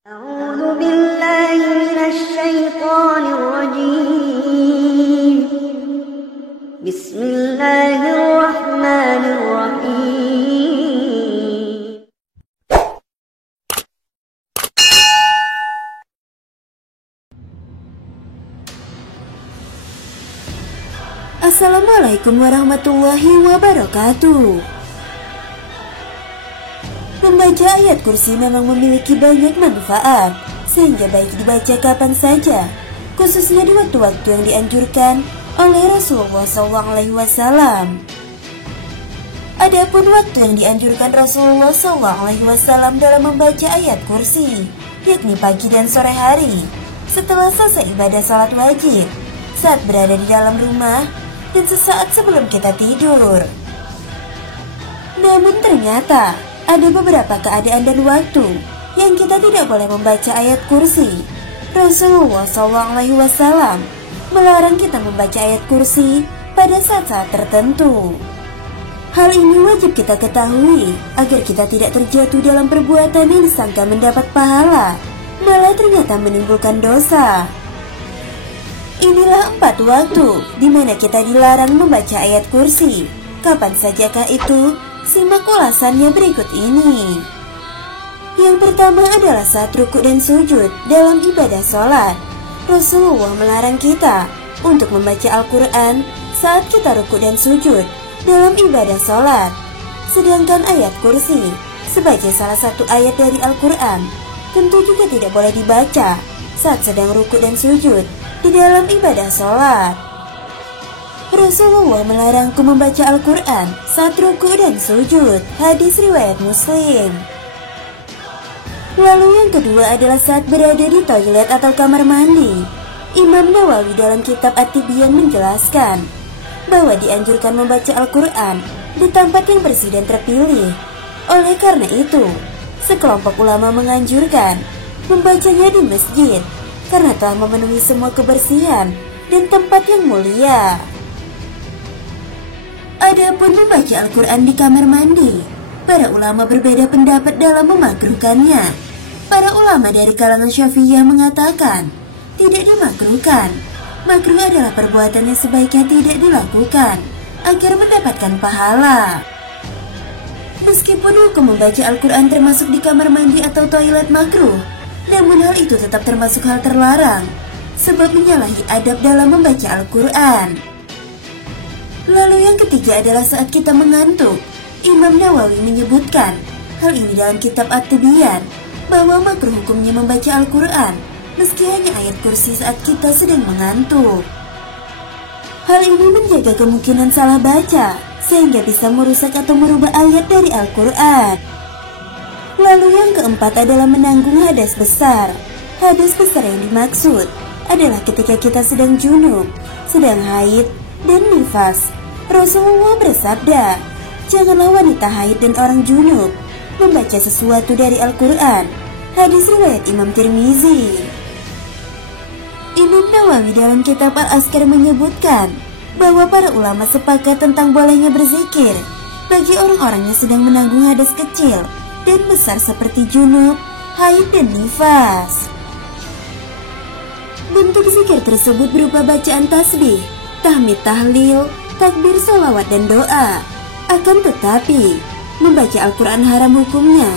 أعوذ بالله من الشيطان الرجيم بسم الله الرحمن الرحيم Assalamualaikum warahmatullahi wabarakatuh. Membaca ayat kursi memang memiliki banyak manfaat, sehingga baik dibaca kapan saja, khususnya di waktu-waktu yang dianjurkan oleh Rasulullah SAW. Adapun waktu yang dianjurkan Rasulullah SAW dalam membaca ayat kursi, yakni pagi dan sore hari, setelah selesai ibadah salat wajib, saat berada di dalam rumah, dan sesaat sebelum kita tidur. Namun ternyata ada beberapa keadaan dan waktu yang kita tidak boleh membaca ayat kursi. Rasulullah SAW melarang kita membaca ayat kursi pada saat-saat tertentu. Hal ini wajib kita ketahui agar kita tidak terjatuh dalam perbuatan yang disangka mendapat pahala, malah ternyata menimbulkan dosa. Inilah 4 waktu di mana kita dilarang membaca ayat kursi. Kapan sajakah itu? Simak ulasannya berikut ini. Yang pertama adalah saat ruku dan sujud dalam ibadah sholat. Rasulullah melarang kita untuk membaca Al-Quran saat kita ruku dan sujud dalam ibadah sholat. Sedangkan ayat kursi sebagai salah satu ayat dari Al-Quran tentu juga tidak boleh dibaca saat sedang ruku dan sujud di dalam ibadah sholat. Rasulullah melarangku membaca Al-Quran saat ruku dan sujud. Hadis riwayat Muslim. Lalu yang kedua adalah saat berada di toilet atau kamar mandi. Imam Nawawi dalam kitab At-Tibyan menjelaskan bahwa dianjurkan membaca Al-Quran di tempat yang bersih dan terpilih. Oleh karena itu, sekelompok ulama menganjurkan membacanya di masjid karena telah memenuhi semua kebersihan dan tempat yang mulia. Adapun membaca Al-Quran di kamar mandi, para ulama berbeda pendapat dalam memakruhkannya. Para ulama dari kalangan Syafi'iyah mengatakan tidak dimakruhkan. Makruh adalah perbuatan yang sebaiknya tidak dilakukan agar mendapatkan pahala. Meskipun hukum membaca Al-Quran termasuk di kamar mandi atau toilet makruh, namun hal itu tetap termasuk hal terlarang, sebab menyalahi adab dalam membaca Al-Quran. Lalu yang ketiga adalah saat kita mengantuk. Imam Nawawi menyebutkan hal ini dalam kitab At-Tibyan, bahwa makruh hukumnya membaca Al-Quran meski hanya ayat kursi saat kita sedang mengantuk. Hal ini menjaga kemungkinan salah baca, sehingga bisa merusak atau merubah ayat dari Al-Quran. Lalu yang keempat adalah menanggung hadas besar. Hadas besar yang dimaksud adalah ketika kita sedang junub, sedang haid, dan nifas. Rasulullah bersabda, janganlah wanita haid dan orang junub membaca sesuatu dari Al-Quran. Hadis riwayat Imam Tirmizi. Imam Nawawi dalam kitab Al-Azkar menyebutkan bahwa para ulama sepakat tentang bolehnya berzikir bagi orang-orang yang sedang menanggung hadas kecil dan besar seperti junub, haid, dan nifas. Bentuk zikir tersebut berupa bacaan tasbih, tahmid, tahlil, takbir, sholawat, dan doa. Akan tetapi, membaca Al-Quran haram hukumnya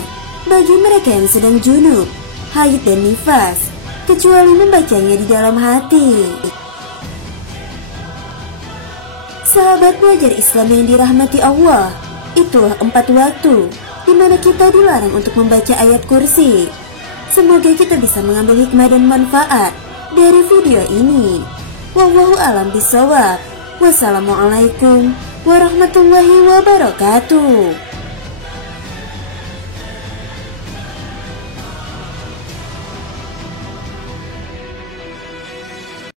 bagi mereka yang sedang junub, haid, dan nifas, kecuali membacanya di dalam hati. Sahabat belajar Islam yang dirahmati Allah, itulah 4 waktu di mana kita dilarang untuk membaca ayat kursi. Semoga kita bisa mengambil hikmah dan manfaat dari video ini. Wallahu a'lam bishawab. Wassalamualaikum warahmatullahi wabarakatuh.